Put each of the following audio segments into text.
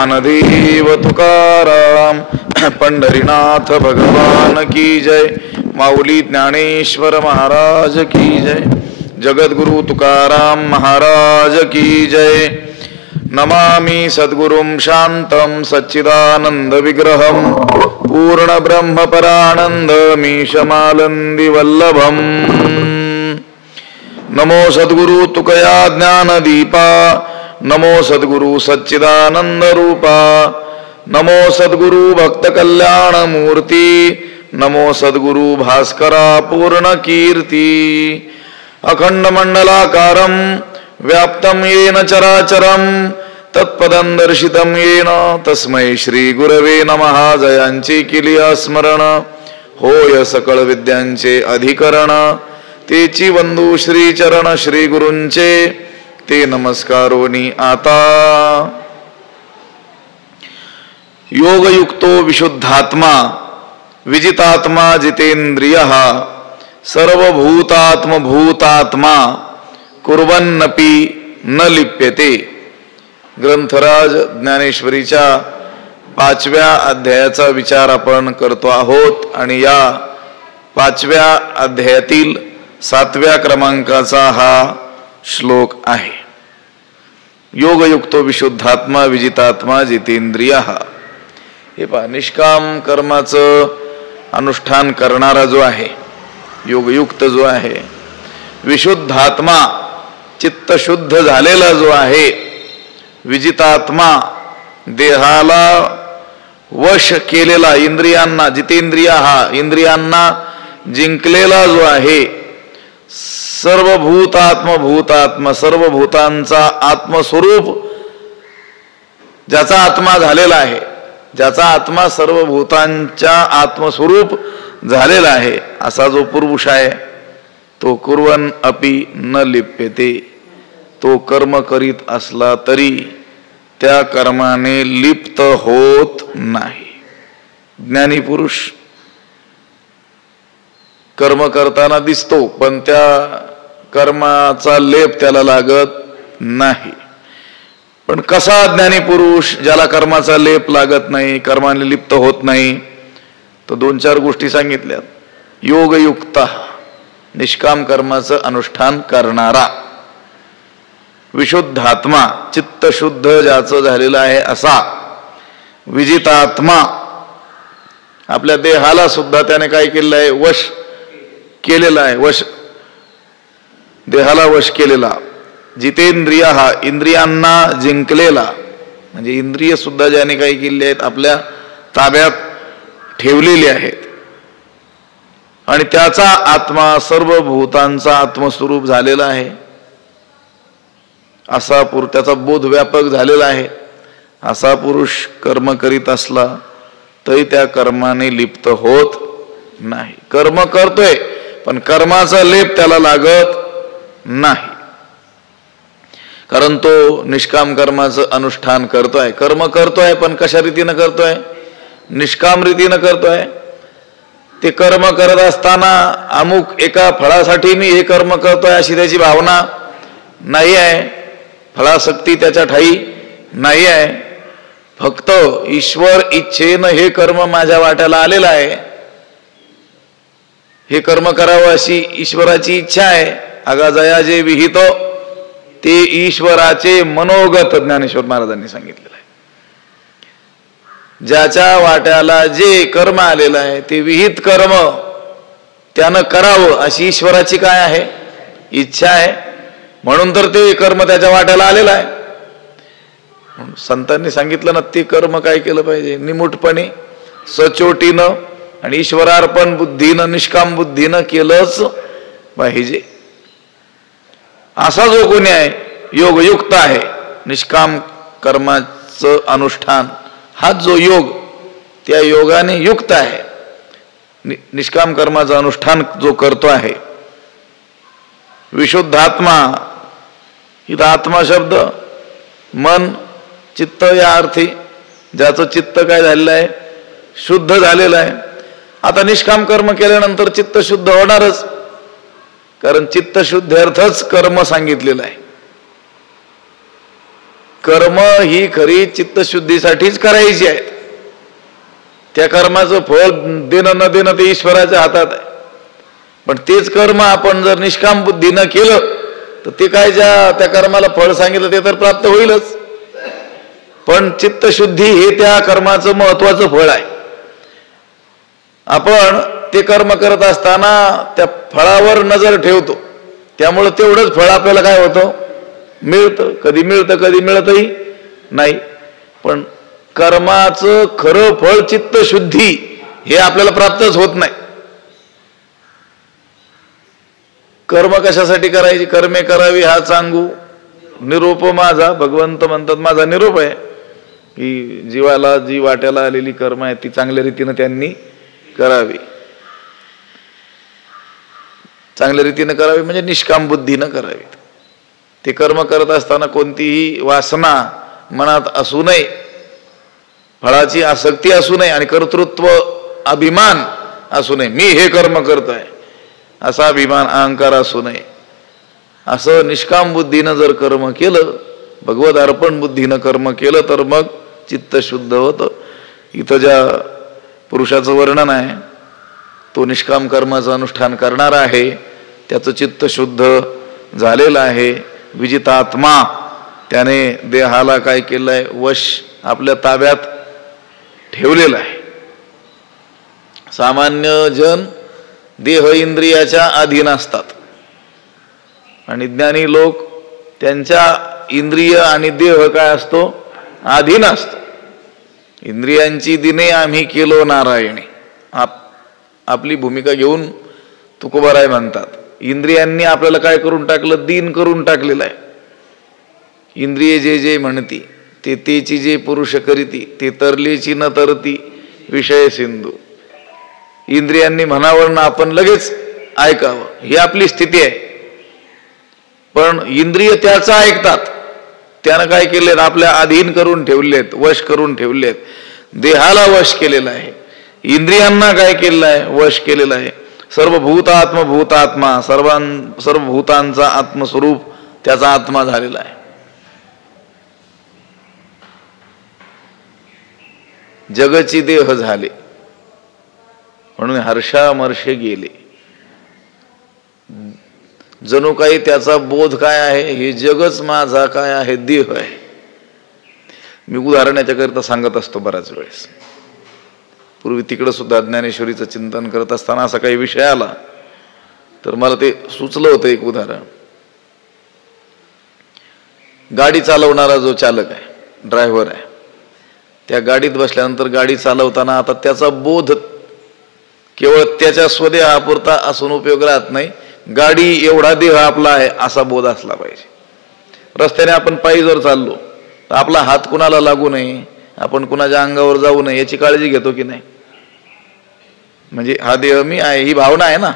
ज्ञानदेव तुकाराम पंढरीनाथ भगवान की जय। माऊली ज्ञानेश्वर महाराज की जय। जगद्गुरु तुकाराम महाराज की जय। नमामि सद्गुरुं शांतं सच्चिदानंद विग्रहं पूर्ण ब्रह्म परानंद मीशमालंदी वल्लभम। नमो सद्गुरु तुकया ज्ञानदीपा नमो सद्गुरु सच्चिदानंद रूपा नमो सद्गुरु भक्त कल्याण मूर्ती नमो सद्गुरु भास्करा पूर्ण कीर्ती। अखंड मंडलाकारं व्याप्तं येन चराचरं तत्पदं दर्शितं येन तस्मै श्री गुरवे नमः। जयांची केलिया स्मरण होय सकळ विद्यांचे अधिकरण तेची वंदू श्री चरण श्री गुरूंचे ते नमस्कारोनी आता। योगयुक्तो विशुद्धात्मा विजितात्मा जितेंद्रियः सर्वभूतात्म भूतात्मा कुर्वन्नपि न लिप्यते। ग्रंथराज ज्ञानेश्वरीच्या 5व्या अध्यायाचा विचार आपण करतो आहोत आणि या 5व्या अध्यायातील 7व्या क्रमांकाचा हा श्लोक आहे। योगयुक्तो विशुद्धात्मा विजितात्मा जितेंद्रियः। हे पहा, निष्काम कर्माचं अनुष्ठान करणारा जो आहे, योगयुक्त जो आहे, विशुद्धात्मा चित्त शुद्ध झालेला जो आहे, विजितात्मा देहाला वश केलेला, इंद्रियांना जितेंद्रिय हा इंद्रियांना जिंकलेला जो आहे, सर्वभूतात्म भूतात्मा सर्व भूतांचा आत्मस्वरूप ज्याचा आत्मा झालेला आहे, ज्याचा आत्मा सर्व भूतांच्या आत्मस्वरूप झालेला आहे, असा जो पुरुष आहे तो कुर्वन अपि न लिप्यते। तो कर्म करीत असला तरी त्या कर्माने लिप्त होत नाही। ज्ञानी पुरुष कर्म करताना दिसतो पण त्या कर्माचा लेप त्याला लागत नाही। पण कसा ज्ञानी पुरुष ज्याला कर्माचा लेप लागत नाही, कर्माने लिप्त होत नाही, तर 2-4 गोष्टी सांगितल्यात। योगयुक्त निष्काम कर्माचं अनुष्ठान करणारा, विशुद्धात्मा चित्त शुद्ध ज्याचं झालेलं आहे असा, विजितात्मा आपल्या देहाला सुद्धा त्याने काय केलेलं आहे, वश केलेला आहे, वश देहाला वश केलेला। जितेंद्रिय हा इंद्रियांना जिंकलेला, म्हणजे इंद्रिय सुद्धा ज्याने काय केलेली आहेत, आपल्या ताब्यात ठेवलेली आहेत आणि त्याचा आत्मा सर्व भूतांचा आत्मस्वरूप झालेला आहे असा त्याचा बोध व्यापक झालेला आहे। असा पुरुष कर्म करीत असला तरी त्या कर्माने लिप्त होत नाही। कर्म करतोय पण कर्माचा लेप त्याला लागत नाही, कारण तो निष्काम कर्माचं अनुष्ठान करतोय। कर्म करतोय पण कशा रीतीनं करतोय, निष्काम रीतीनं करतोय। ते कर्म करत असताना अमुक एका फळासाठी मी हे कर्म करतोय अशी त्याची भावना नाही आहे, फळासक्ती त्याच्या ठाई नाही आहे। फक्त ईश्वर इच्छेनं हे कर्म माझ्या वाट्याला आलेलं आहे, हे कर्म करावं अशी ईश्वराची इच्छा आहे। अगाजया जे विहित ते ईश्वराचे मनोगत ज्ञानेश्वर महाराजांनी सांगितलेलं आहे। ज्याच्या वाट्याला जे कर्म आलेलं आहे ते विहित कर्म त्यानं करावं अशी ईश्वराची काय आहे, इच्छा आहे, म्हणून तर ते कर्म त्याच्या वाट्याला आलेलं आहे। संतांनी सांगितलं ना, ते कर्म काय केलं पाहिजे, निमुटपणे सचोटीनं आणि ईश्वरार्पण बुद्धीनं निष्काम बुद्धीनं केलंच पाहिजे। असा जो कोणी आहे योगयुक्त आहे, निष्काम कर्माचं अनुष्ठान हा जो योग त्या योगाने युक्त आहे, निष्काम कर्माचं अनुष्ठान जो करतो आहे, विशुद्धात्मा, इथं आत्मा शब्द मन चित्त या अर्थी ज्याचं चित्त काय झालेलं आहे, शुद्ध झालेलं आहे। आता निष्काम कर्म केल्यानंतर चित्त शुद्ध होणारच, कारण चित्त शुद्ध अर्थच कर्म सांगितलेलं आहे। कर्म ही खरी चित्तशुद्धीसाठीच करायची आहे. त्या कर्माचं फळ देणं न देणं ते ईश्वराच्या हातात आहे. पण तेच कर्म आपण जर निष्काम बुद्धीनं केलं तर ते काय त्या कर्माला फळ सांगितलं ते तर प्राप्त होईलच. पण चित्तशुद्धी हे त्या कर्माचं महत्वाचं फळ आहे. आपण ते कर्म करत असताना त्या फळावर नजर ठेवतो, त्यामुळं तेवढंच फळ आपल्याला काय होतं, मिळतं. कधी मिळतं कधी मिळतही नाही. पण कर्माचं खरं फळ चित्तशुद्धी हे आपल्याला प्राप्तच होत नाही. कर्म कशासाठी करायची, कर्मे करावी हा सांगू निरोप माझा. भगवंत म्हणतात माझा निरोप आहे की जीवाला जी वाट्याला आलेली कर्म आहे ती चांगल्या रीतीनं त्यांनी करावी. चांगल्या रीतीनं करावी म्हणजे निष्काम बुद्धीनं करावी. ते कर्म करत असताना कोणतीही वासना मनात असू नये, फळाची आसक्ती असू नये आणि कर्तृत्व अभिमान असू नये. मी हे कर्म करतोय असा अभिमान अहंकार असू नये. असं निष्काम बुद्धीनं जर कर्म केलं, भगवत अर्पण बुद्धीनं कर्म केलं तर मग चित्त शुद्ध होतं. इथं ज्या पुरुषाचं वर्णन आहे तो निष्काम कर्माचं अनुष्ठान करणारा आहे, त्याचं चित्त शुद्ध झालेलं आहे. विजितात्मा, त्याने देहाला काय केलंय, वश आपल्या ताब्यात ठेवलेला आहे. सामान्य जन देह इंद्रियाच्या अधीन असतात आणि ज्ञानी लोक त्यांच्या इंद्रिय आणि देह काय असतो, अधीन असतो. इंद्रियांची दिने आम्ही केलो नारायणी, आपली भूमिका घेऊन तुकोबाराय म्हणतात. इंद्रियांनी आपल्याला काय करून टाकलं, दीन करून टाकलेलं आहे. इंद्रिये जे जे म्हणती ते तेची जे पुरुष करीती, ते तरलेची न तरती विषय सिंधू. इंद्रियांनी म्हणावं ना आपण लगेच ऐकावं, ही आपली स्थिती आहे. पण इंद्रिय त्याचं ऐकतात. त्यानं काय केलेत, आपल्या अधीन करून ठेवलेत, वश करून ठेवलेत. देहाला वश केलेला आहे, इंद्रियांना काय केलेलं आहे, वश केलेलं आहे. सर्व भूतात्म भूतात्मा, सर्व भूतांचा आत्मस्वरूप त्याचा आत्मा झालेला आहे. जगची देह झाले म्हणून हर्षामर्षे गेले. जणू काही त्याचा बोध काय आहे, हे जगच माझा काय आहे, देह आहे. मी उदाहरण याच्याकरिता सांगत असतो बऱ्याच वेळेस. पूर्वी तिकडं सुद्धा ज्ञानेश्वरीचं चिंतन करत असताना असा काही विषय आला तर मला ते सुचलं होतं एक उदाहरण. गाडी चालवणारा जो चालक आहे, ड्रायव्हर आहे, त्या गाडीत बसल्यानंतर गाडी चालवताना आता त्याचा बोध केवळ त्याच्या स्वदेहापुरता असून उपयोग राहत नाही. गाडी एवढा देह आपला आहे असा बोध असला पाहिजे. रस्त्याने आपण पायी जर चाललो तर आपला हात कुणाला लागू नये, आपण कुणाच्या अंगावर जाऊ नये याची काळजी घेतो की नाही. म्हणजे हा देह मी आहे ही भावना आहे ना,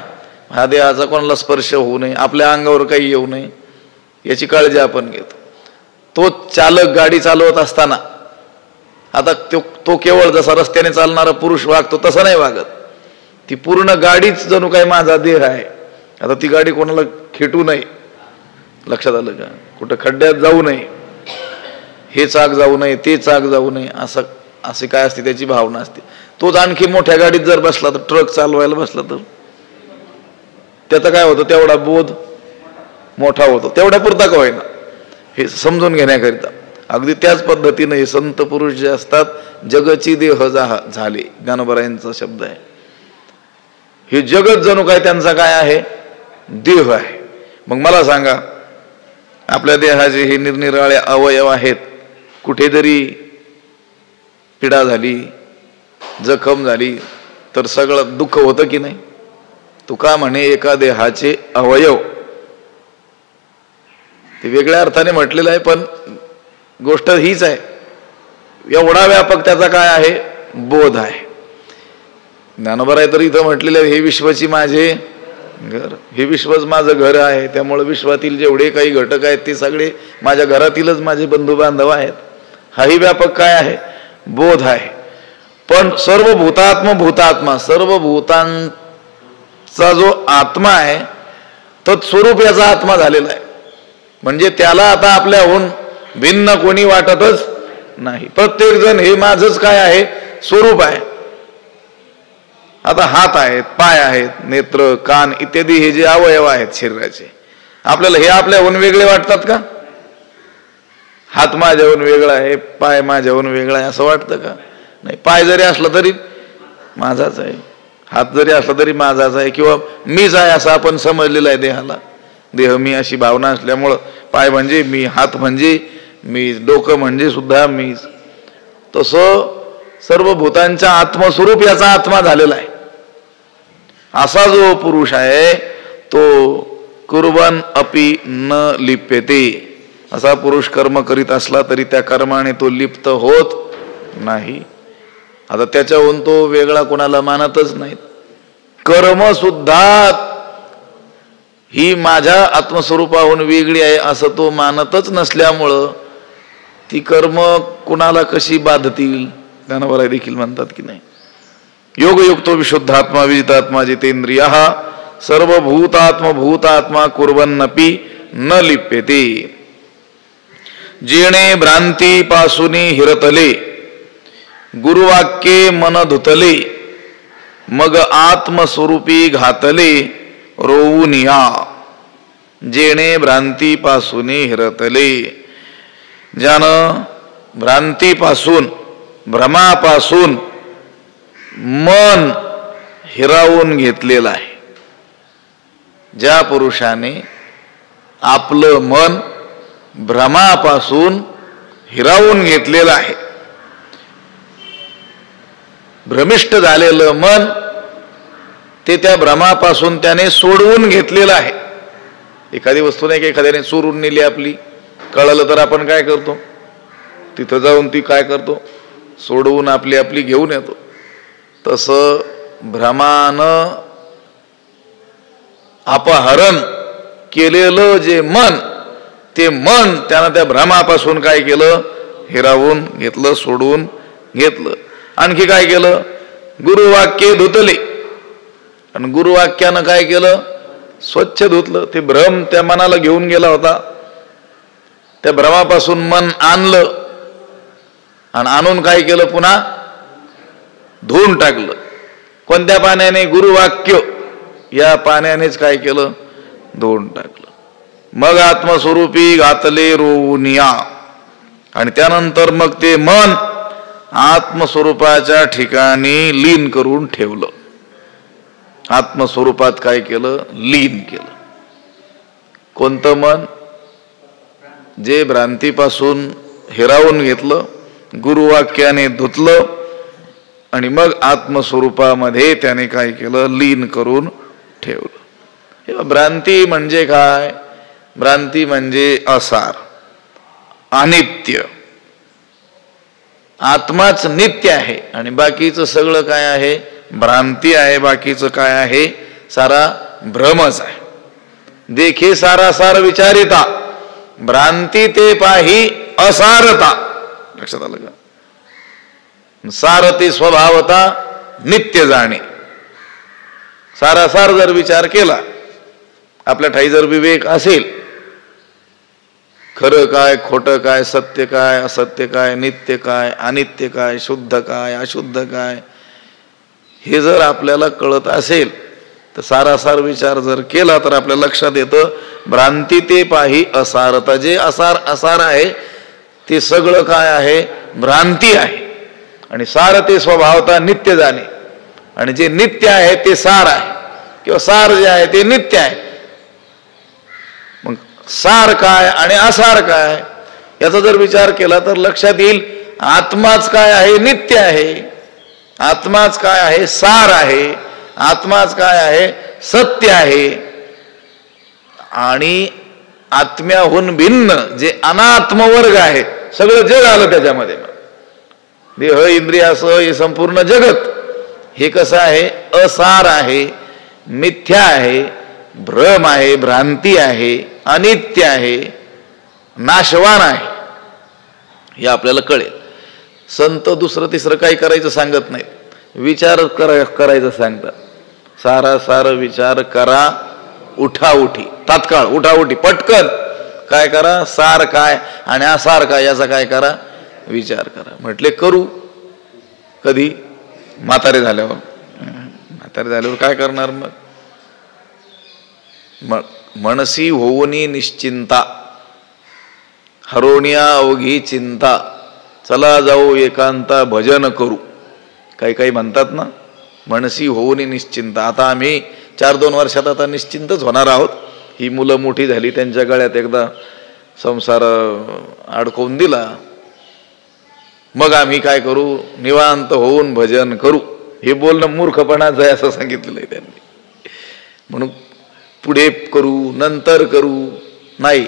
हा देहाचा कोणाला स्पर्श होऊ नये, आपल्या अंगावर काही येऊ नये याची काळजी आपण घेतो. तो चालक गाडी चालवत असताना आता तो केवळ जसा रस्त्याने चालणारा पुरुष वागतो तसं नाही वागत. ती पूर्ण गाडीच जणू काय माझा देह आहे. आता ती गाडी कोणाला खेटू नये, लक्षात आलं का, कुठं खड्ड्यात जाऊ नये, हे चाक जाऊ नये ते चाक जाऊ नये, असे काय असते त्याची भावना असते. तोच आणखी मोठ्या गाडीत जर बसला तर, ट्रक चालवायला बसला तर त्याचा काय होतं, तेवढा बोध मोठा होतो, तेवढ्या पुरता का होईना हे समजून घेण्याकरिता. अगदी त्याच पद्धतीने हे संत पुरुष जे असतात, जगची देह झाले, ज्ञानोबरायांचा शब्द आहे. हे जगत जणू काय त्यांचा काय आहे, देह आहे. मग मला सांगा, आपल्या देहाचे हे निरनिराळे अवयव आहेत, कुठे जरी पीडा झाली, जखम झाली तर सगळं दुःख होतं की नाही. तुका म्हणे एका देहाचे अवयव, ते वेगळ्या अर्थाने म्हटलेलं आहे पण गोष्ट हीच आहे. एवढा व्यापक त्याचा काय आहे, बोध आहे. ज्ञानोबा आहे तर इथं म्हटलेलं आहे, हे विश्वाची माझे घर, हे विश्वच माझं घर आहे. त्यामुळे विश्वातील जेवढे काही घटक आहेत ते सगळे माझ्या घरातीलच माझे बंधू बांधव आहेत. हाही व्यापक काय आहे, बोध आहे. पण सर्व भूतात्मा, सर्व भूतांचा जो आत्मा आहे तत्स्वरूप याचा आत्मा झालेला आहे. म्हणजे त्याला आता आपल्याहून भिन्न कोणी वाटतच नाही. प्रत्येक जण हे माझंच काय आहे, स्वरूप आहे. आता हात आहेत, पाय आहेत, नेत्र, कान इत्यादी हे जे अवयव आहेत शरीराचे, आपल्याला हे आपल्याहून वेगळे वाटतात का? हात माझ्याहून वेगळा आहे, पाय माझ्याहून वेगळा आहे असं वाटतं का? नाही. पाय जरी असला तरी माझाच आहे, हात जरी असला तरी माझाच आहे, किंवा मीच आहे असं आपण समजलेलं आहे देहाला. देह मी अशी भावना असल्यामुळं पाय म्हणजे मी, हात म्हणजे मी, डोकं म्हणजे सुद्धा मीच. तसं सर्व भूतांच्या आत्मस्वरूप याचा आत्मा झालेला आहे. असा जो पुरुष आहे तो कुर्बन अपि न लिप्यते, असा पुरुष कर्म करीत असला तरी त्या कर्माने तो लिप्त होत नाही. आता त्याच्याहून तो वेगळा कोणाला मानतच नाही. कर्म सुद्धा ही माझ्या आत्मस्वरूपाहून वेगळी आहे असं तो मानतच नसल्यामुळं ती कर्म कुणाला कशी बाधतील, ज्ञानवराय देखील म्हणतात की नाही. योगयुक्तो विशुद्धात्मा विजितात्मा जितेंद्रियः सर्वभूतात्मभूतात्मा कुर्वन्नपि न लिप्यते. जेणे भ्रांती पासूनी हिरतले गुरुवाक्ये मन धुतले मग आत्मस्वरूपी घातले रोवुनिया. जेणे भ्रांती पासूनी हिरतले, ज्यानं भ्रांतीपासून भ्रमापासून मन हिरावून घेतलेलं आहे, ज्या पुरुषाने आपलं मन भ्रमापासून हिरावून घेतलेलं आहे, भ्रमिष्ट झालेलं मन ते त्या भ्रमापासून त्याने सोडवून घेतलेलं आहे. एखादी वस्तू नाही की एखाद्याने चोरून नेली आपली, कळलं तर आपण काय करतो, तिथं जाऊन ती काय करतो, सोडवून आपली आपली घेऊन येतो. तसं भ्रमानं अपहरण केलेलं जे मन, ते मन त्यानं त्या भ्रमापासून काय केलं, हिरावून घेतलं, सोडवून घेतलं. आणखी काय केलं, गुरुवाक्ये धुतले, आणि गुरुवाक्यानं काय केलं, स्वच्छ धुतलं. ते भ्रम त्या मनाला घेऊन गेला होता, त्या भ्रमापासून मन आणलं आणि आणून काय केलं, पुन्हा धुवून टाकलं. कोणत्या पाण्याने, गुरुवाक्य या पाण्यानेच काय केलं, धुवून टाकलं. मग आत्मस्वरूपी घातले रोवुनिया, आणि त्यानंतर मग ते मन आत्मस्वरूपाच्या ठिकाणी लीन करून ठेवलं. आत्मस्वरूपात काय केलं, लीन केलं. कोणतं मन, जे भ्रांतीपासून हिरावून घेतलं, गुरुवाक्याने धुतलं, आणि मग आत्मस्वरूपामध्ये त्याने काय केलं, लीन करून ठेवलं. भ्रांती म्हणजे काय, भ्रांती म्हणजे असार, अनित्य. आत्माच नित्य आहे आणि बाकीचं सगळं काय आहे, भ्रांती आहे. बाकीचं काय आहे, सारा भ्रमच आहे. देखे सारा सार विचारिता भ्रांती ते पाही असारता. लक्षात आलं का? सारती स्वभावता नित्य जाणे. सारासार जर विचार केला, आपल्या ठाई जर विवेक असेल, खरं काय, खोटं काय, सत्य काय, असत्य काय, नित्य काय, अनित्य काय, शुद्ध काय, अशुद्ध काय, हे जर आपल्याला कळत असेल तर सारासार विचार जर केला तर आपल्या लक्षात येतं, भ्रांती ते पाही असारता. जे असार आहे ते सगळं काय आहे, भ्रांती आहे. आणि सार ते स्वभावता नित्य जाणे, आणि जे नित्य आहे ते सार आहे, किंवा सार जे आहे ते नित्य आहे. मग सार काय आणि असार काय याचा जर विचार केला तर लक्षात येईल, आत्माच काय आहे, नित्य आहे. आत्माच काय आहे, सार आहे. आत्माच काय आहे, सत्य आहे. आणि आत्म्याहून भिन्न जे अनात्म वर्ग आहे, सगळं जग आलं त्याच्यामध्ये. देह इंद्रियासह हे संपूर्ण जगत हे कसं आहे, असार आहे, मिथ्या आहे, भ्रम आहे, भ्रांती आहे, अनित्य आहे, नाशवान आहे. हे आपल्याला कळेल. संत दुसरं तिसरं काही करायचं सांगत नाहीत, विचार करायचं सांगतात. सारा सार विचार करा, उठाउठी, तात्काळ उठाउठी, पटकन काय करा, सार काय आणि असार काय याचा काय करा, विचार करा. म्हटले करू. कधी? म्हातारे झाल्यावर. म्हातारे झाल्यावर काय करणार मग? मनसी होऊनी निश्चिंता, हरोनिया अवघी चिंता, चला जाऊ एकांता भजन करू. काही काही म्हणतात ना, मनसी होऊनी निश्चिंता. आता आम्ही 4-2 वर्षात आता निश्चिंतच होणार आहोत. ही मुलं मोठी झाली, त्यांच्या गळ्यात एकदा संसार अडकवून दिला, मग आम्ही काय करू, निवांत होऊन भजन करू. हे बोलणं मूर्खपणाचं आहे असं सांगितलेलं आहे त्यांनी. म्हणून पुढे करू, नंतर करू नाही,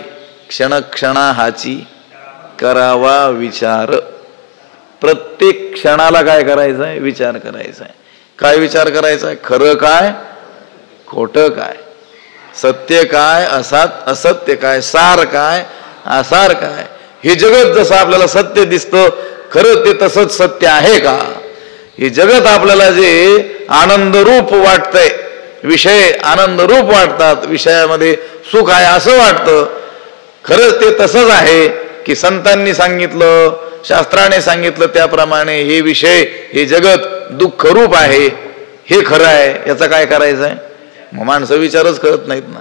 क्षणक्षणा हाची करावा विचार. प्रत्येक क्षणाला काय करायचं आहे, विचार करायचा आहे. काय विचार करायचा आहे? खरं काय, खोटं काय, सत्य काय, असत्य काय, सार काय, असार काय. हे जगत जसं आपल्याला सत्य दिसतं, खरं ते तसंच सत्य आहे का? हे जगत आपल्याला जे आनंदरूप वाटतंय, विषय आनंदरूप वाटतात, विषयामध्ये सुख आहे असं वाटतं, खरंच ते तसंच आहे की संतांनी सांगितलं, शास्त्राने सांगितलं त्याप्रमाणे हे विषय, हे जगत दुःखरूप आहे, हे खरं आहे? याचा काय करायचं आहे? मग माणसं विचारच करत नाहीत ना.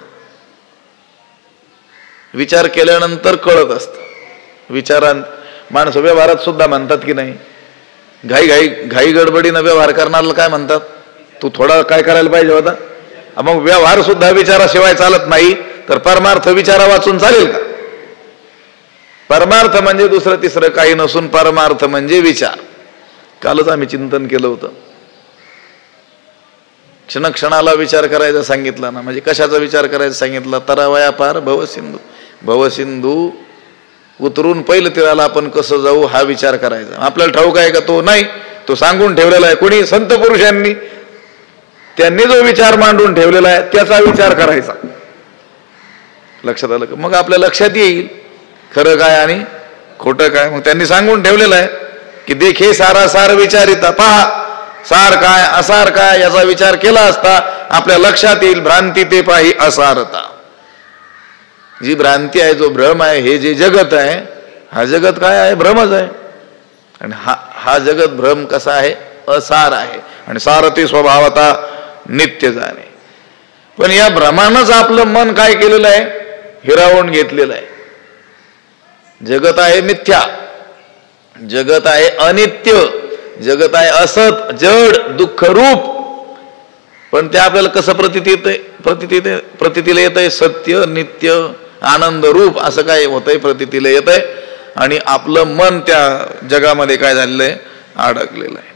विचार केल्यानंतर कळत असतं. विचारांत माणसं व्यवहारात सुद्धा म्हणतात की नाही, घाई गडबडीनं व्यवहार करणाऱ्याला काय म्हणतात, तू थोडा काय करायला पाहिजे होता. मग व्यवहार सुद्धा विचाराशिवाय चालत नाही, तर परमार्थ विचारा वाचून चालेल का? परमार्थ म्हणजे दुसरं तिसरं काही नसून परमार्थ म्हणजे विचार. कालच आम्ही चिंतन केलं होतं. क्षणक्षणाला विचार करायचा सांगितला ना, म्हणजे कशाचा विचार करायचा सांगितला? तरावया पार भवसिंधू. भवसिंधू उतरून पहिलं तीराला आपण कसं जाऊ हा विचार करायचा. आपल्याला ठाऊक आहे का? तो नाही, तो सांगून ठेवलेला आहे. कोणी? संत पुरुषांनी. त्यांनी जो विचार मांडून ठेवलेला आहे त्याचा विचार करायचा. लक्षात आलं का? मग आपल्या लक्षात येईल खरं काय आणि खोटं काय. मग त्यांनी सांगून ठेवलेलं आहे की देखे सारा सार विचारिता. पहा, सार काय असार काय याचा विचार केला असता आपल्या लक्षात येईल भ्रांती ते पाही असारता. जी भ्रांती आहे, जो भ्रम आहे, हे जे जगत आहे, हा जगत काय आहे? भ्रमच आहे. आणि हा जगत भ्रम कसा आहे? असार आहे. आणि सारथी स्वभावता नित्य जाणे. पण या भ्रमानंच आपलं मन काय केलेलं आहे? हिरावून घेतलेलं आहे. जगत आहे मिथ्या, जगत आहे अनित्य, जगत आहे असत, जड, दुःखरूप. पण ते आपल्याला कसं प्रतीतीला येत आहे? सत्य, नित्य, आनंद रूप असं काय होतंय? प्रतीतीला येत आहे. आणि आपलं मन त्या जगामध्ये काय झालेलं आहे? अडकलेलं आहे.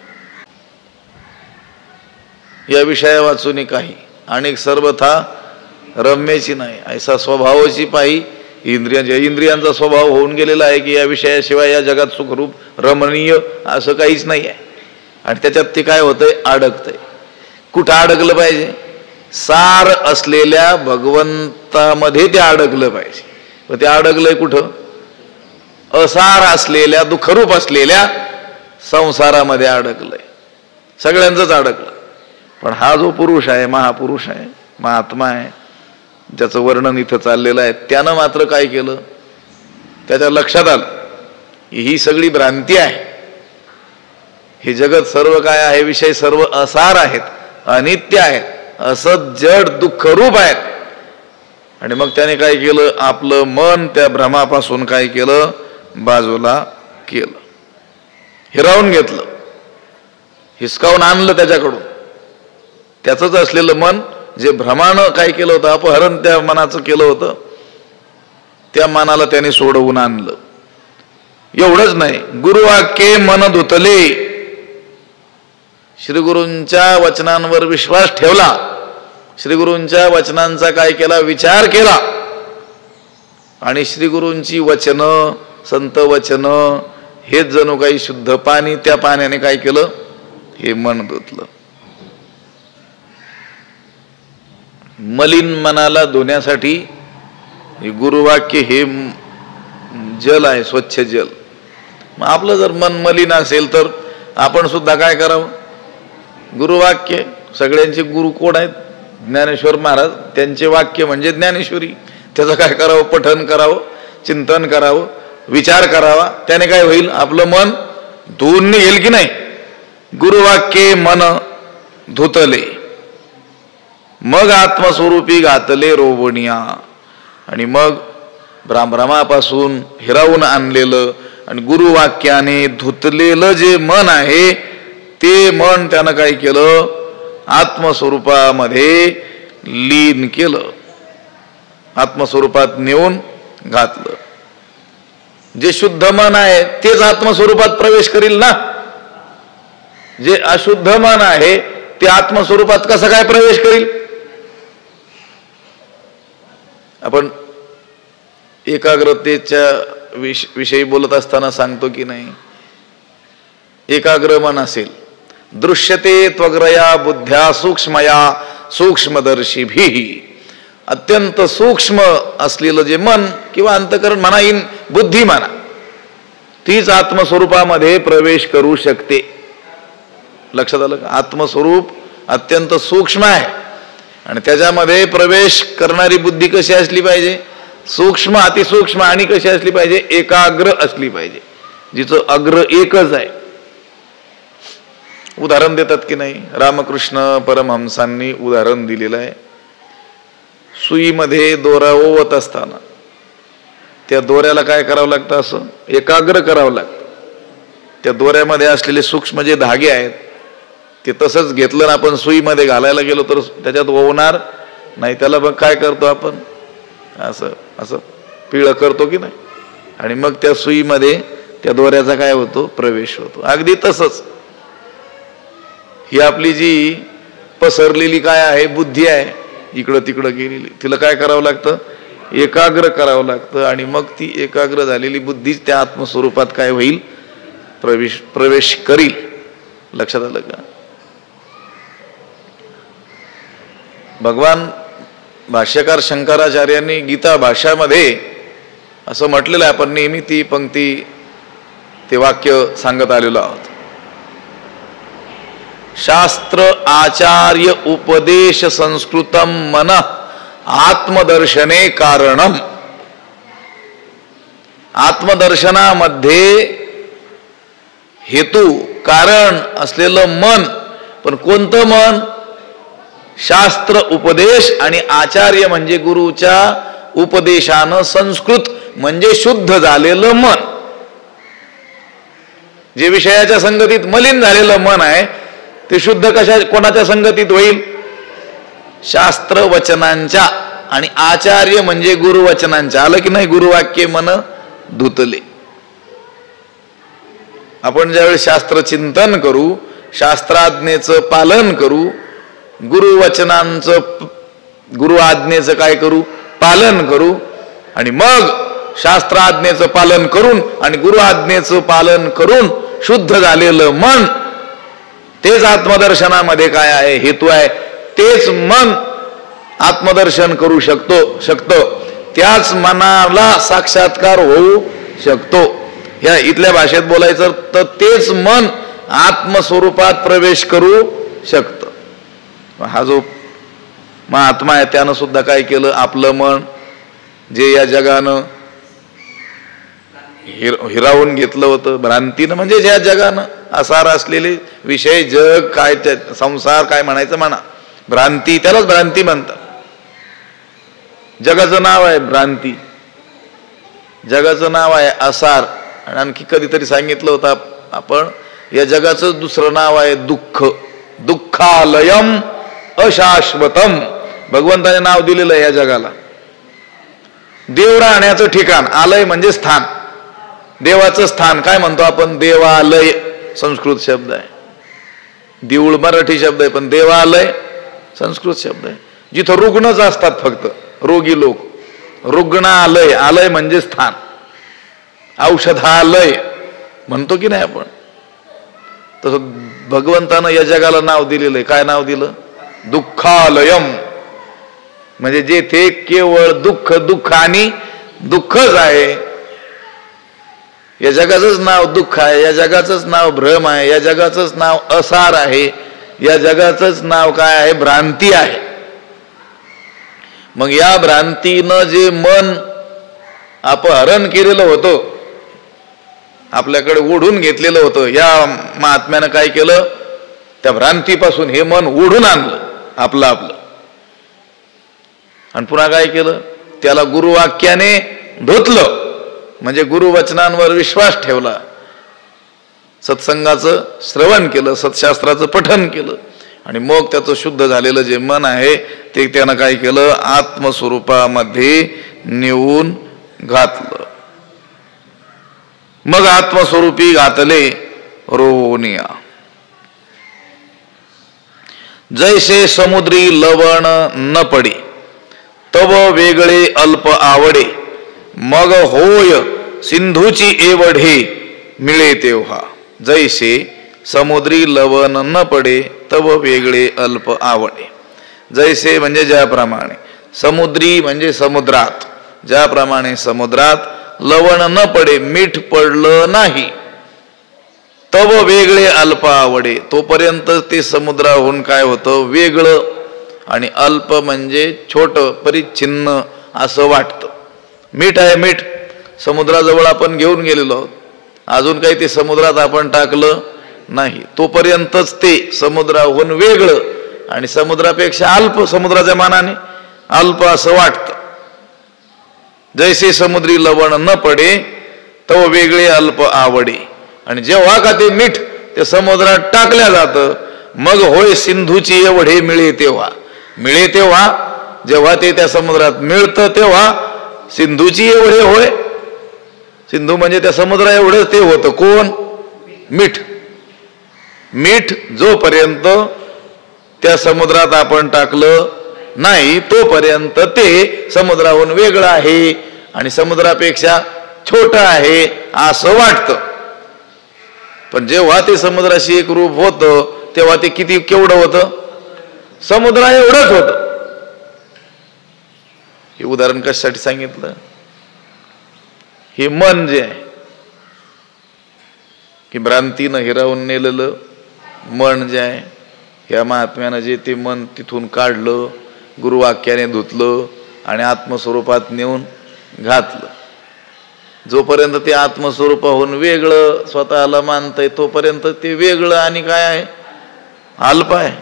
या विषया वाचून काही आणि सर्वथा रम्याची नाही, ऐसा स्वभावाची पाही. इंद्रियांचा स्वभाव होऊन गेलेला आहे की या विषयाशिवाय या जगात सुखरूप रमणीय असं काहीच नाही आहे. आणि त्याच्यात ते काय होतंय? अडकतंय. कुठं अडकलं पाहिजे? सार असलेल्या भगवंतामध्ये ते अडकलं पाहिजे. पण ते अडकलंय कुठं? असार असलेल्या, दुःखरूप असलेल्या संसारामध्ये अडकलंय. सगळ्यांचंच अडकलं. पण हा जो पुरुष आहे, महापुरुष आहे, महात्मा आहे, ज्याचं वर्णन इथं चाललेलं आहे, त्यानं मात्र काय केलं? त्याच्या लक्षात आलं ही सगळी भ्रांती आहे. हे जगत सर्व काय आहे? विषय सर्व असार आहेत, अनित्य आहेत, असत, जड, दुःखरूप आहेत. आणि मग त्याने काय केलं? आपलं मन त्या भ्रमापासून काय केलं? बाजूला केलं, हिरावून घेतलं, हिसकावून आणलं त्याच्याकडून. त्याचंच असलेलं मन जे भ्रमानं काय केलं होतं? अपहरण त्या मनाचं केलं होतं, त्या मनाला त्याने सोडवून आणलं. एवढंच नाही, गुरुवाक्ये मन धुतले. श्री गुरूंच्या वचनांवर विश्वास ठेवला, श्री गुरूंच्या वचनांचा काय केला? विचार केला. आणि श्री गुरूंची वचनं, संत वचनं हेच जणू काही शुद्ध पाणी. त्या पाण्याने काय केलं? हे मन धुतलं. मलिन मनाला धुण्यासाठी हे गुरुवाक्य हे जल आहे, स्वच्छ जल. मग आपलं जर मन मलिन असेल तर आपण सुद्धा काय करावं? गुरुवाक्य. सगळ्यांचे गुरु कोण आहेत? ज्ञानेश्वर महाराज. त्यांचे वाक्य म्हणजे ज्ञानेश्वरी. त्याचं काय करावं? पठन करावं, चिंतन करावं, विचार करावा. त्याने काय होईल? आपलं मन धुवून निघेल की नाही? गुरुवाक्ये मन धुतले मग आत्मस्वरूपी घातले रोवणिया. आणि मग भ्रामरामापासून हिरावून आणलेलं आणि गुरुवाक्याने धुतलेलं जे मन आहे ते मन त्यानं काय केलं? आत्मस्वरूपामध्ये लीन केलं, आत्मस्वरूपात नेऊन घातलं. जे शुद्ध मन आहे तेच आत्मस्वरूपात प्रवेश करील ना. जे अशुद्ध मन आहे ते आत्मस्वरूपात कसं काय प्रवेश करील? आपण एकाग्रतेच्या विषयी बोलत असताना सांगतो की नाही, एकाग्र मन असेल, दृश्यते त्वग्रया बुद्ध्या सूक्ष्मया सूक्ष्मदर्शीभी, अत्यंत सूक्ष्म असलेलं जे मन किंवा अंतकरण म्हणा, इन बुद्धी म्हणा, तीच आत्मस्वरूपामध्ये प्रवेश करू शकते. लक्षात आलं का? आत्मस्वरूप अत्यंत सूक्ष्म आहे आणि त्याच्यामध्ये प्रवेश करणारी बुद्धी कशी असली पाहिजे? सूक्ष्म, अतिसूक्ष्म आणि कशी असली पाहिजे? एकाग्र असली पाहिजे, जिचं अग्र एकच आहे. उदाहरण देतात की नाही? रामकृष्ण परमहंसांनी उदाहरण दिलेलं आहे. सुईमध्ये दोरा ओवत असताना त्या दोऱ्याला काय करावं लागतं? असं एकाग्र करावं लागतं. त्या दोऱ्यामध्ये असलेले सूक्ष्म जे धागे आहेत ते तसंच घेतलं ना आपण सुईमध्ये घालायला गेलो तर त्याच्यात ओवणार नाही. त्याला मग काय करतो आपण? असं असं पिळं करतो की नाही, आणि मग त्या सुईमध्ये त्या दोऱ्याचा काय होतो? प्रवेश होतो. अगदी तसंच ही आपली जी पसरलेली काय आहे? बुद्धी आहे, इकडं तिकडं गेलेली, तिला काय करावं लागतं? एकाग्र करावं लागतं. आणि मग ती एकाग्र झालेली बुद्धीच त्या आत्मस्वरूपात काय होईल? प्रवेश करील. लक्षात आलं का? भगवान भाष्यकार शंकराचार्यांनी गीता भाष्यामध्ये असं म्हटलेलं आहे. आपण नेहमी ती पंक्ती, ते वाक्य सांगत आलेलो आहोत. शास्त्र आचार्य उपदेश संस्कृतम मन आत्मदर्शने कारणम. आत्मदर्शनामध्ये हेतू कारण असलेलं मन, पण कोणतं मन? शास्त्र उपदेश आणि आचार्य म्हणजे गुरुच्या उपदेशानं संस्कृत म्हणजे शुद्ध झालेलं मन. जे विषयाच्या संगतीत मलिन झालेलं मन आहे ते शुद्ध कोणाच्या संगतीत होईल? शास्त्र वचनांच्या. आणि आचार्य म्हणजे गुरुवचनांच्या. आलं की नाही? गुरुवाक्ये मन धुतले. आपण ज्यावेळेस शास्त्र चिंतन करू, शास्त्राज्ञेचं पालन करू, गुरुवचनांचं, गुरु आज्ञेचं काय करू? पालन करू, आणि मग शास्त्राज्ञेचं पालन करून आणि गुरु आज्ञेचं पालन करून शुद्ध झालेलं मन, तेच आत्मदर्शनामध्ये काय आहे? हेतू आहे. तेच मन आत्मदर्शन करू शकतं. त्याच मनाला साक्षात्कार होऊ शकतो. या इथल्या भाषेत बोलायचं तर तेच मन आत्मस्वरूपात प्रवेश करू शकतं. हा जो महात्मा आहे त्यानं सुद्धा काय केलं? आपलं मन जे या जगानं हिरावून घेतलं होतं भ्रांतीनं, म्हणजे ज्या जगानं आसार असलेले विषय, जग काय, संसार काय म्हणायचं म्हणा, भ्रांती, त्यालाच भ्रांती म्हणतात. जगाचं नाव आहे भ्रांती, जगाचं नाव आहे आसार. आणि आणखी कधीतरी सांगितलं होतं आपण, या जगाचं दुसरं नाव आहे दुःख. दुःखालयम अशाश्वतम. भगवंताने नाव दिलेलं आहे या जगाला. देव राहण्याचं ठिकाण, आलय म्हणजे स्थान, देवाचं स्थान काय म्हणतो आपण? देवालय संस्कृत शब्द आहे. देऊळ मराठी शब्द आहे, पण देवालय संस्कृत शब्द आहे. जिथं रुग्णच असतात, फक्त रोगी लोक. रुग्णालय, आलय म्हणजे स्थान. औषधालय म्हणतो की नाही आपण, तसं भगवंतानं या जगाला नाव दिलेलं आहे. काय नाव दिलं? दुःखालयम. म्हणजे जेथे केवळ दुःख, दुःख आणि दुःखच आहे. या जगाचंच नाव दुःख आहे, या जगाचंच नाव भ्रम आहे, या जगाचंच नाव असार आहे, या जगाचंच नाव काय आहे? भ्रांती आहे. मग या भ्रांतीनं जे मन अपहरण केलेलं होतं, आपल्याकडे ओढून घेतलेलं होतं, या महात्म्यानं काय केलं, त्या भ्रांतीपासून हे मन ओढून आणलं आपलं आपलं. आणि पुन्हा काय केलं, त्याला गुरुवाक्याने धुतलं, म्हणजे गुरुवचनांवर विश्वास ठेवला, सत्संगाचं श्रवण केलं, सत्शास्त्राचं पठन केलं, आणि मग त्याचं शुद्ध झालेलं जे मन आहे ते त्यानं काय केलं, आत्मस्वरूपामध्ये नेऊन घातलं. मग आत्मस्वरूपी घातले रोनिया. जैसे समुद्री लवण न पडे तव वेगळे अल्प आवडे, मग होय सिंधूची एवढे मिळे तेव्हा. जैसे समुद्री लवण न पडे तव वेगळे अल्प आवडे. जैसे म्हणजे ज्याप्रमाणे, समुद्री म्हणजे समुद्रात, ज्याप्रमाणे समुद्रात लवण न पडे, मीठ पडलं नाही, तव वेगळे अल्प आवडे, तोपर्यंत ते समुद्राहून काय होतं, वेगळं, आणि अल्प म्हणजे छोटं, परिच्छिन्न असं वाटतं. मीठ आहे, मीठ समुद्राजवळ आपण घेऊन गेलेलो आहोत, अजून काही ते समुद्रात आपण टाकलं नाही, तोपर्यंतच ते समुद्राहून वेगळं आणि समुद्रापेक्षा अल्प, समुद्राच्या मानाने अल्प असं वाटतं. जैसे समुद्री लवण न पडे तव वेगळे अल्प आवडे. आणि जेव्हा का ते मीठ ते समुद्रात टाकल्या जातं, मग होय सिंधूची एवढे मिळे तेव्हा. मिळे तेव्हा, जेव्हा ते त्या समुद्रात मिळतं तेव्हा सिंधूची एवढे होय. सिंधू म्हणजे त्या समुद्रा एवढं ते होतं, कोण, मीठ. मीठ जोपर्यंत त्या समुद्रात आपण टाकलं नाही तोपर्यंत ते समुद्राहून वेगळं आहे आणि समुद्रापेक्षा छोटं आहे असं वाटतं. पण जेव्हा ते समुद्राशी एक रूप होतं तेव्हा ते किती, केवढं होतं, समुद्रा एवढंच होतं. हे उदाहरण कशासाठी सांगितलं, हे मन जे आहे, की भ्रांतीनं हिरावून नेलेलं मन जे आहे, ह्या महात्म्यानं जे ते मन तिथून काढलं, गुरुवाक्याने धुतलं आणि आत्मस्वरूपात नेऊन घातलं. जोपर्यंत ते आत्मस्वरूपाहून वेगळं स्वतःला मानतंय तोपर्यंत ते वेगळं आणि काय आहे, अल्प आहे.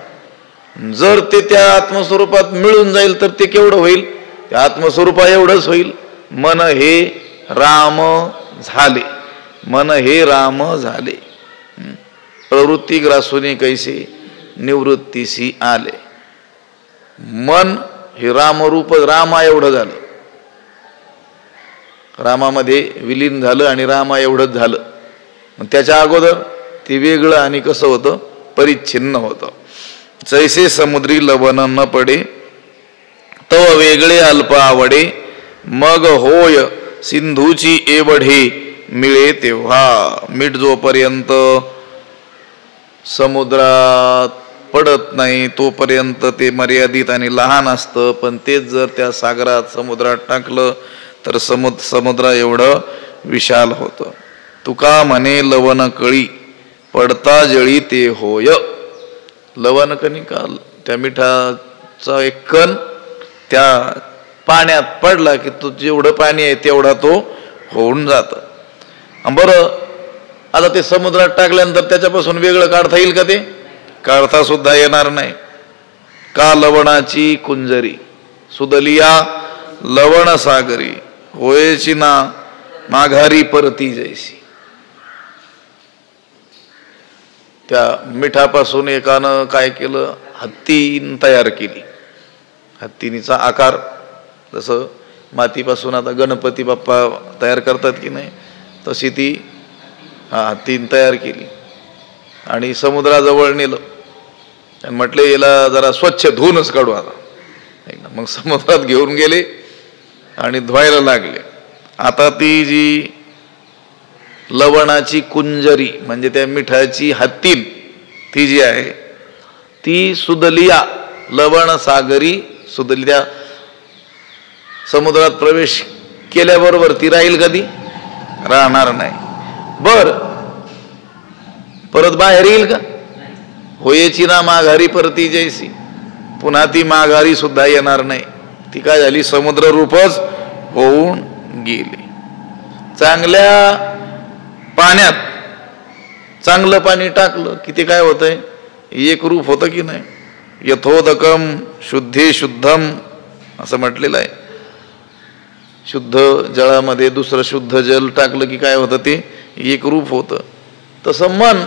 जर ते त्या आत्मस्वरूपात मिळून जाईल तर ते केवढं होईल, त्या आत्मस्वरूपा एवढंच होईल. मन हे राम झाले, मन हे राम झाले. प्रवृत्ती ग्रासूनी कैसे निवृत्तीसी आले. मन हे रामरूप, रामा एवढं झालं, रामामध्ये विलीन झालं आणि रामा एवढंच झालं. मग त्याच्या अगोदर ते वेगळं आणि कसं होतं, परिच्छिन्न होतं. जैसे समुद्री लवण न पडे तव वेगळे अल्प आवडे, मग होय सिंधूची एवढे मिळे तेव्हा. मीठ जोपर्यंत समुद्रात पडत नाही तोपर्यंत ते मर्यादित आणि लहान असतं, पण तेच जर त्या सागरात समुद्रात टाकलं तर समुद्र एवढं विशाल होतं. तुका म्हणे लवण कळी पडता जळी ते होय. लवण कणिका, त्या मिठाचा एक कण त्या पाण्यात पडला की तो जेवढं पाणी आहे तेवढा तो होऊन जातं. बरं, आता ते समुद्रात टाकल्यानंतर त्याच्यापासून वेगळं काढता येईल का, ते काढता सुद्धा येणार नाही. का लवणाची कुंजरी सुदलिया लवण सागरी, होयची ना माघारी परती जैसी. त्या मिठापासून एकानं काय केलं, हत्तीन तयार केली. हत्तीचा आकार, जसं मातीपासून आता गणपती बाप्पा तयार करतात की नाही, तशी ती हत्तीन तयार केली आणि समुद्राजवळ नेलं आणि म्हटले याला जरा स्वच्छ धुवूनच काढू आता. मग समुद्रात घेऊन गेले आणि धुवायला लागले. आता ती जी लवणाची कुंजरी म्हणजे त्या मिठाची हत्तीन ती जी आहे ती सुदलिया लवण सागरी, सुदलिया समुद्रात प्रवेश केल्याबरोबर ती राहील कधी, राहणार नाही. बर, परत बाहेर येईल का, होयची ना माघारी परती जैसी, पुन्हा ती माघारी सुद्धा येणार नाही. ती काय झाली, समुद्र रूपच होऊन गेली. चांगल्या पाण्यात चांगलं पाणी टाकलं की ते काय होतंय, एक रूप होतं की नाही. यथोदकम शुद्धे शुद्धम असं म्हटलेलं आहे. शुद्ध जळामध्ये दुसरं शुद्ध जल टाकलं की काय होतं, ते एक रूप होतं. तसं मन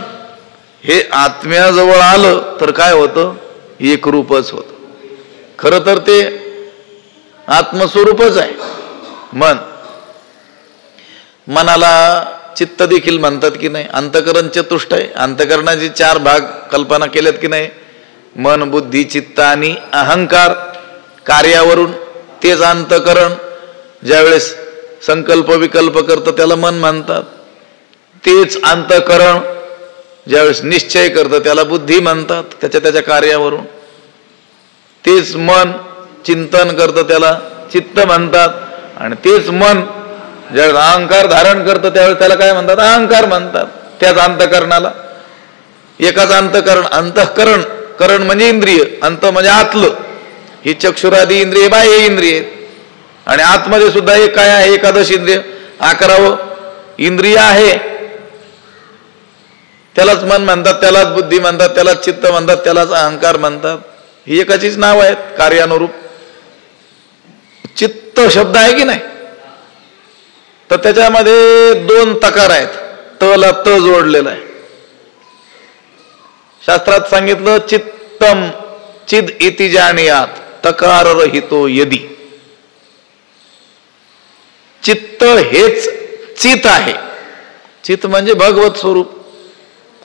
हे आत्म्याजवळ आलं तर काय होतं, एक रूपच होतं. खरं तर ते आत्मस्वरूपच आहे मन. मनाला चित्त देखील म्हणतात की नाही. अंतकरण चतुष्ट आहे. अंतकरणाचे 4 भाग कल्पना केल्यात की नाही. मन, बुद्धी, चित्त आणि अहंकार. कार्यावरून तेच अंतकरण. ज्यावेळेस संकल्प विकल्प करतं त्याला मन म्हणतात. तेच अंतकरण ज्यावेळेस निश्चय करतं त्याला बुद्धी म्हणतात, त्याच्या कार्यावरून. तेच मन चिंतन करतं त्याला चित्त म्हणतात. आणि तेच मन ज्यावेळेस अहंकार धारण करतं त्यावेळेस त्याला काय म्हणतात, अहंकार म्हणतात. त्याच अंतकरणाला. एकाच अंतकरण. अंतःकरण, करण म्हणजे इंद्रिय, अंत म्हणजे आतलं. ही चक्षुरादी इंद्रिय बाह्य इंद्रिय आहेत. आणि आतमध्ये सुद्धा एक काय आहे, एकादश इंद्रिय, 11वं इंद्रिय आहे. त्यालाच मन म्हणतात, त्यालाच बुद्धी म्हणतात, त्यालाच चित्त म्हणतात, त्यालाच अहंकार म्हणतात. ही एकाचीच नाव आहेत कार्यानुरूप. चित्त शब्द आहे की नाही, तर त्याच्यामध्ये 2 तकार आहेत. तला त जोडलेला आहे. शास्त्रात सांगितलं चित्तम चिद इति जाणीयात तकार रहितो यदी. चित्त हेच चित आहे. चित म्हणजे भगवत स्वरूप.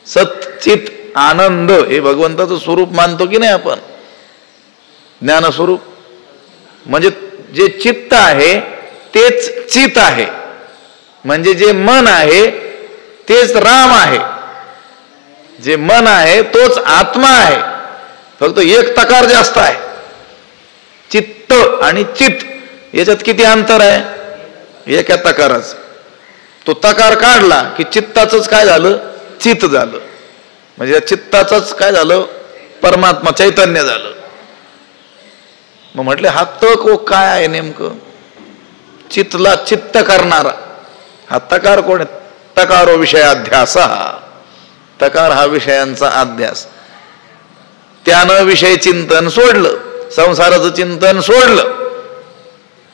सच्चित आनंद हे भगवंताचं स्वरूप मानतो की नाही आपण. ज्ञानस्वरूप म्हणजे जे चित्त आहे तेच चित आहे. म्हणजे जे मन आहे तेच राम आहे. जे मन आहे तोच आत्मा आहे. फक्त एक तकार जास्त आहे. चित्त आणि चित याच्यात किती अंतर आहे, एका तकाराच. तो तकार काढला की चित्ताचंच काय झालं, चित झालं. म्हणजे चित्ताचंच काय झालं, परमात्मा चैतन्य झालं. मग म्हटले हा तक काय आहे नेमकं, चित्तला चित्त करणारा हा तकार कोण आहे. तकारो विषयाध्यास. तकार हा विषयांचा अध्यास. त्यानं विषय चिंतन सोडलं, संसाराचं चिंतन सोडलं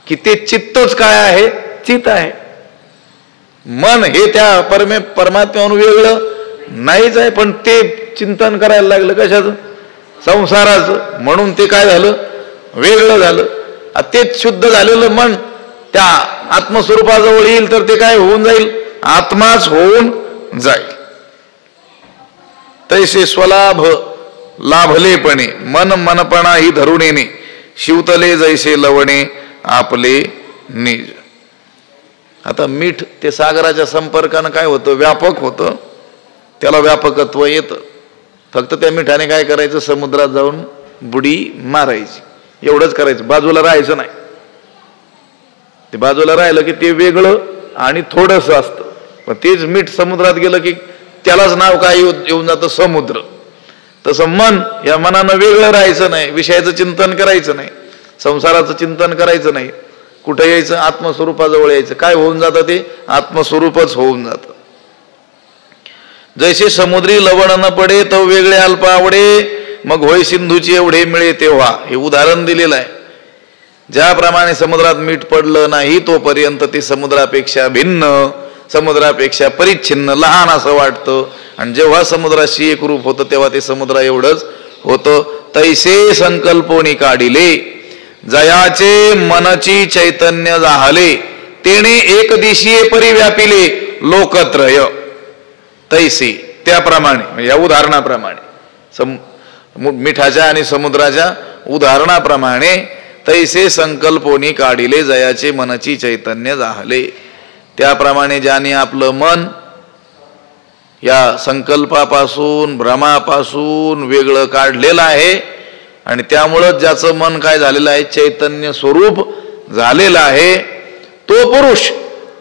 की ते चित्तच काय आहे, चित आहे. मन हे त्या परमात्म्याहून वेगळं नाहीच आहे, पण ते चिंतन करायला लागलं कशाचं, संसाराचं. म्हणून ते काय झालं, वेगळं झालं. तेच शुद्ध झालेलं मन त्या आत्मस्वरूपाजवळ येईल तर ते काय होऊन जाईल, आत्माच होऊन जाईल. तैसे स्वलाभ लाभलेपणे मन मनपणा ही धरून येणे. शिवतले जैसे लवणे आपले निज. आता मीठ ते सागराच्या संपर्कानं काय होतं, व्यापक होतं. त्याला व्यापकत्व येतं. फक्त त्या मिठाने काय करायचं, समुद्रात जाऊन बुडी मारायची, एवढंच करायचं. बाजूला राहायचं नाही. ते बाजूला राहिलं की ते वेगळं आणि थोडस असतं. पण तेच मीठ समुद्रात गेलं की त्यालाच नाव काय येऊन जातं, समुद्र. तसं मन, या मनानं वेगळं राहायचं नाही. विषयाचं चिंतन करायचं नाही, संसाराचं चिंतन करायचं नाही. कुठं यायचं, आत्मस्वरूपाजवळ यायचं. काय होऊन जातं, ते आत्मस्वरूपच होऊन जातं. जैसे समुद्री लवण न पडे तो वेगळे अल्प आवडे, मग होय सिंधूची एवढे मिळे तेव्हा. हे उदाहरण दिलेलं आहे. ज्याप्रमाणे समुद्रात मीठ पडलं नाही तोपर्यंत ते समुद्रापेक्षा भिन्न, समुद्रापेक्षा परिच्छिन्न, लहान असं वाटतं. आणि जेव्हा समुद्राशी एक रूप होतं तेव्हा ते समुद्रा एवढंच होतं. तैसे संकल्पोनी काढिले जयाचे मनची चैतन्य जाहले, तेने एक दिशीये परिव्यापिले लोकत्रय. तैसे त्याप्रमाणे, म्हणजे या उदाहरणाप्रमाणे, मिठाच्या आणि समुद्राच्या उदाहरणाप्रमाणे, तैसे संकल्पोनी काढिले जयाचे मनची चैतन्य जाहले. त्याप्रमाणे ज्याने आपलं मन या संकल्पापासून भ्रमापासून वेगळं काढलेलं आहे आणि त्यामुळं ज्याचं मन काय झालेलं आहे, चैतन्य स्वरूप झालेलं आहे, तो पुरुष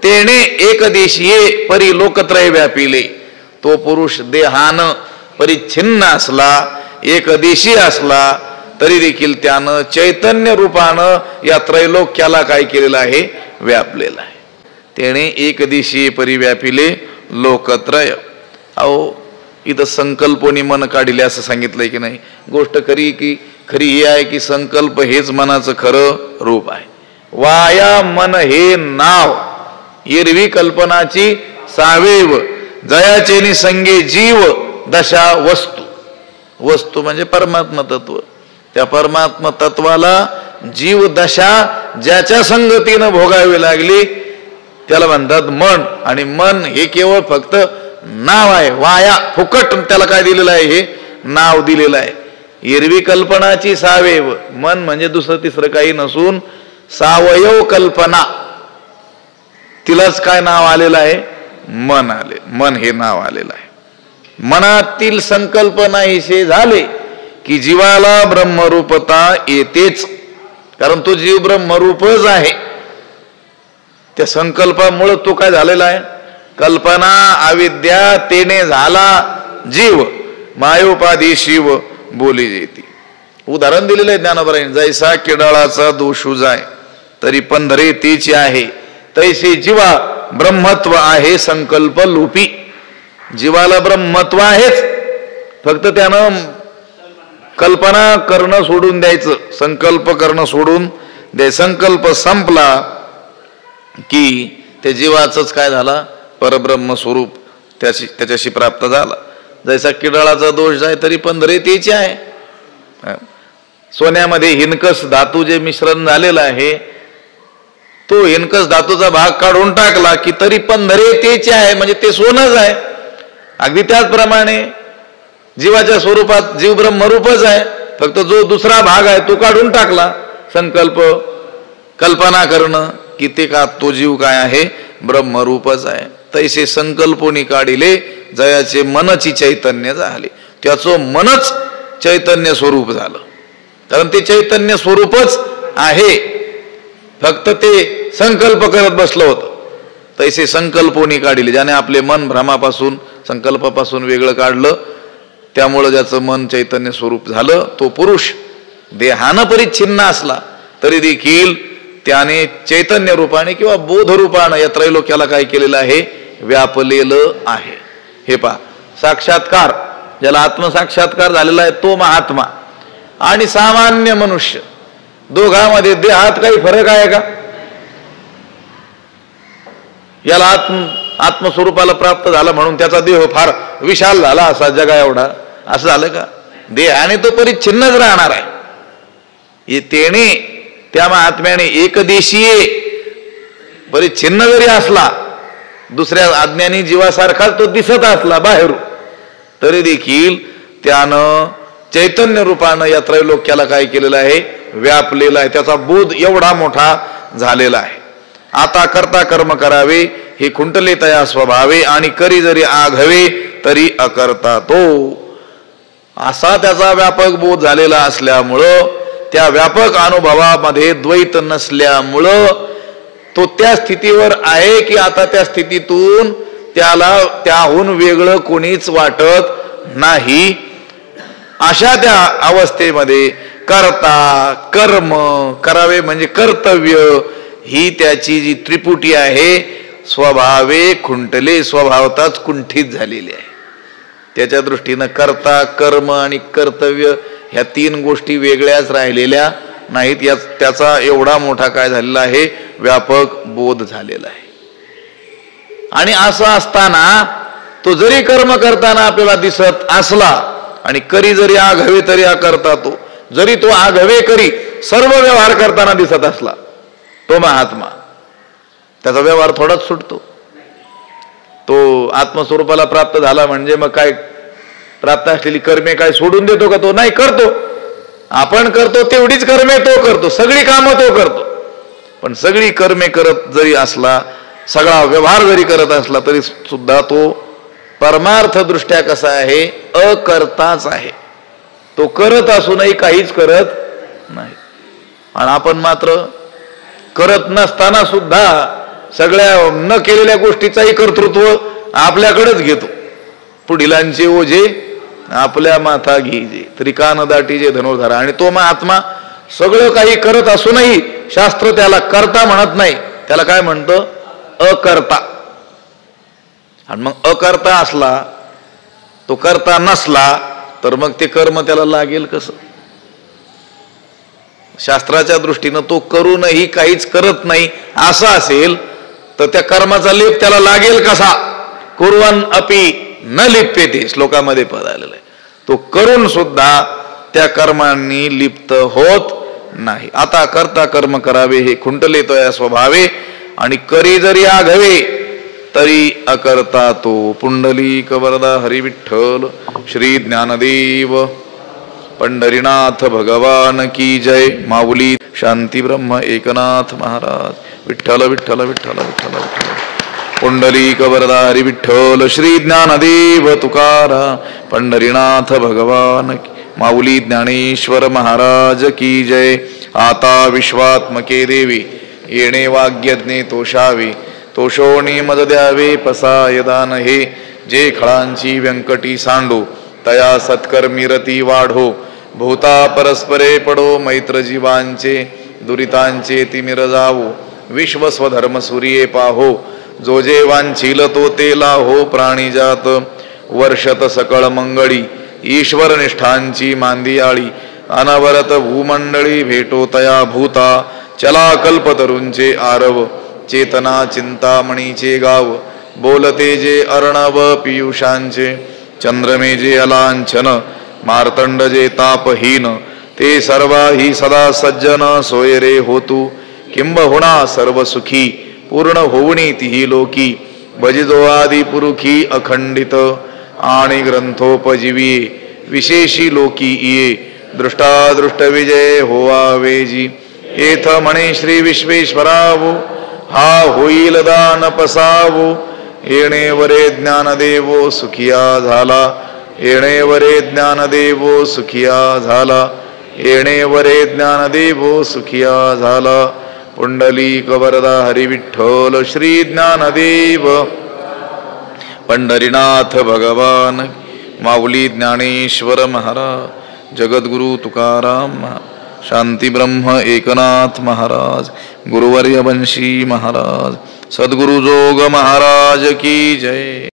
तेने एकदेशीये परी लोकत्रय व्यापिले. तो पुरुष देहानं परिच्छिन्न असला, एकदेशी असला तरी देखील त्यानं चैतन्य रूपानं या त्रैलोक्याला काय केलेलं आहे, व्यापलेलं आहे. तेने एक दिशी परिव्यापिले लोकत्रय. अहो इथं संकल्पोनी मन काढिले असं सांगितलंय की नाही. गोष्ट खरी ही आहे की संकल्प हेच मनाचं खरं रूप आहे. वाया मन हे नाव एरवी कल्पनाची सावेव जयाचेनी संगे जीव दशा वस्तू. वस्तू म्हणजे परमात्मा तत्व. त्या परमात्मा तत्वाला जीव दशा ज्याच्या संगतीनं भोगावी लागली त्याला म्हणतात मन. आणि मन हे केवळ फक्त नाव आहे. वाया फुकट त्याला काय दिलेलं आहे, हे नाव दिलेलं आहे. एरवी कल्पनाची सावेव मन म्हणजे दुसरं तिसरं काही नसून सावयव कल्पना, तिलाच काय नाव आलेलं आहे, मन आले. मन हे नाव आलेलं आहे. मनातील संकल्प नाहीसे झाले की जीवाला ब्रह्मरूपता येतेच. कारण तो जीव ब्रह्मरूपच आहे. त्या संकल्पामुळे तो काय झालेला आहे, कल्पना अविद्या तेने झाला जीव मायोपाधी शिव बोली जेती. उदाहरण दिलेलं आहे ज्ञानोबरांनी. जैसा किडाळाचा दोष जाय तरी पंधरे तीची आहे, तैसे जीवा ब्रह्मत्व आहे संकल्प लोपी. जीवाला ब्रह्मत्व आहेच, फक्त त्यानं कल्पना करणं सोडून द्यायचं, संकल्प करणं सोडून द्यायचं. संकल्प संपला की त्या जीवाचंच काय झाला, परब्रह्म स्वरूप त्याच्याशी प्राप्त झाला. जैसा किडाळाचा दोष जाय तरी पंधरे तेची आहे. सोन्यामध्ये हिनकस धातू जे मिश्रण झालेलं आहे, तो हिनकस धातूचा भाग काढून टाकला की तरी पंधरे तेचे आहे, म्हणजे ते सोनच आहे. अगदी त्याचप्रमाणे जीवाच्या स्वरूपात जीव ब्रह्मरूपच आहे, फक्त जो दुसरा भाग आहे तो काढून टाकला, संकल्प कल्पना करणं की ते का तो जीव काय आहे, ब्रह्मरूपच आहे. तैसे संकल्पोनी काढिले जयाचे मनची चैतन्य झाले. त्याचं मनच चैतन्य स्वरूप झालं. कारण ते चैतन्य स्वरूपच आहे, फक्त ते संकल्प करत बसलं होतं. तैसे संकल्पोनी काढिले, ज्याने आपले मन भ्रमापासून संकल्पापासून वेगळं काढलं, त्यामुळं ज्याचं मन चैतन्य स्वरूप झालं, तो पुरुष देहानं परिच्छिन्न असला तरी देखील त्याने चैतन्य रूपाने किंवा बोध रूपाने या त्रैलोक्याला काय केलेलं आहे, व्यापलेलं आहे. हे पहा, साक्षात्कार ज्याला आत्मसाक्षात्कार झालेला आहे तो महात्मा आणि सामान्य मनुष्य, दोघांमध्ये देहात काही फरक आहे का? याला आत्मस्वरूपाला प्राप्त झाला म्हणून त्याचा देह फार विशाल झाला असा जगा एवढा, असं झालं का? देहाने तो परिच्छिन्नच राहणार आहे. तेने त्या महात्म्याने एकदेशीय परिच्छिन्न जरी असला, दुसऱ्या अज्ञानी जीवासारखा तो दिसत असला बाहेरून, तरी देखील त्यानं चैतन्य रूपानं या त्रैलोक्याला काय केलेलं आहे, व्यापलेला आहे. त्याचा बोध एवढा मोठा झालेला आहे. आता करता कर्म करावे हे खुंटले तया स्वभावे, आणि करी जरी आघवे तरी अकर्ता तो. असा त्याचा व्यापक बोध झालेला असल्यामुळं, त्या व्यापक अनुभवामध्ये द्वैत नसल्यामुळं तो त्या स्थितीवर आहे की आता त्या स्थितीतून त्याला त्याहून वेगळं कोणीच वाटत नाही. अशा त्या अवस्थेमध्ये करता कर्म करावे म्हणजे कर्तव्य ही त्याची जी त्रिपुटी आहे, स्वभावे खुंटले, स्वभावताच कुंठित झालेली आहे. त्याच्या दृष्टीनं करता कर्म आणि कर्तव्य ह्या तीन गोष्टी वेगळ्याच राहिलेल्या नाहीत. त्याचा एवढा मोठा काय झालेला आहे, व्यापक बोध झालेला आहे. आणि असं असताना तो जरी कर्म करताना आपल्याला दिसत असला आणि करी जरी आघवे तरी अकर्ता तो, जरी तो आघवे करी सर्व व्यवहार करताना दिसत असला, तो महात्मा, त्याचा व्यवहार थोडाच सुटतो. तो आत्मस्वरूपाला प्राप्त झाला म्हणजे मग काय प्राप्त असलेली कर्मे काय सोडून देतो का? तो नाही, करतो. आपण करतो तेवढीच कर्मे तो करतो, सगळी कामं तो करतो. पण सगळी कर्मे करत जरी असला, सगळा व्यवहार जरी करत असला, तरी सुद्धा तो परमार्थ दृष्ट्या कसा आहे, अकर्ताच आहे. तो करत असूनही काहीच करत नाही. आणि आपण मात्र करत नसताना सुद्धा सगळ्या न केलेल्या गोष्टीचाही कर्तृत्व आपल्याकडेच घेतो. पुढिलांचे ओझे आपल्या माथा घ्यायचे त्रिकान दाटीचे धनुर्धारा. आणि तो महात्मा सगळं काही करत असूनही शास्त्र त्याला करता म्हणत नाही, त्याला काय म्हणतं? अकर्ता. आणि मग अकर्ता असला, तो करता नसला तर मग ते कर्म त्याला लागेल कसं? शास्त्राच्या दृष्टीनं तो करूनही काहीच करत नाही असं असेल तर त्या कर्माचा लेप त्याला लागेल कसा? कुर्वन् अपि न लिप्यते श्लोकामध्ये पद आलेलं आहे. तो करून सुद्धा त्या कर्मांनी लिप्त होत नाही. आता करता कर्म करावे हे खुंटले तो या स्वभावे, आणि करी जरी आघवे तरी अकर्ता तो. पुंडलिक वरदा हरी विठ्ठल श्री ज्ञानदेव पंढरीनाथ भगवान की जय. माऊली शांती ब्रह्म एकनाथ महाराज. विठ्ठल विठ्ठल विठ्ठल विठ्ठल विठ्ठल. पुंडलिक वरदा हरी विठ्ठल श्री ज्ञानदेव तुकारा पंढरीनाथ भगवान. माऊली ज्ञानेश्वर महाराज की जय. आता विश्वात्मके देवी येणे वाग्यज्ञे तोषावे, तोषोणी मद द्यावे पसाय दान हे. जे खळांची व्यंकटी सांडो तया सत्कर्मी रती वाढो. भूता परस्परे पडो मैत्र जीवांचे, दुरितांचे तिमिर जावो. विश्व स्वधर्म सूर्ये पाहो, जो जे वांछील तो ते लाहो. प्राणीजात वर्षत सकळ मंगळी, ईश्वर निष्ठांची मांदियाळी. अनवरत भूमंडळी भेटो तया भूता. चला कल्पतरूंचे आरव, चेतना चिंतामणीचे गाव. बोलते जे अर्णव पियुषांचे, चंद्रमे जे अलांछन. मार्तंड जे तापहीन, ते सर्वाही सदा सज्जन. सोय रे होतू किंबहुना सर्व सुखी, पूर्ण होवणी तिही लोकी. भजिजो आदि पुरुखी अखंडित, आणि ग्रंथोपजीवी विशेषी लोकी इये. दृष्टादृष्ट विजय होवा वेजी, येथ म्हणे श्री विश्वेश्वरावो. हा होईल दान पसावो, येणे वरे ज्ञानदेवो सुखिया झाला. येणे वरे ज्ञानदेवो सुखिया झाला. येणे वरे ज्ञानदेवो सुखिया झाला. पुंडलिक वरदा हरी विठ्ठल श्री ज्ञानदेव पंढरीनाथ भगवान. माऊली ज्ञानेश्वर महाराज. जगद्गुरु तुकाराम, शांती ब्रह्म एकनाथ महाराज, गुरुवर्य वंशी महाराज, सद्गुरु जोग महाराज की जय.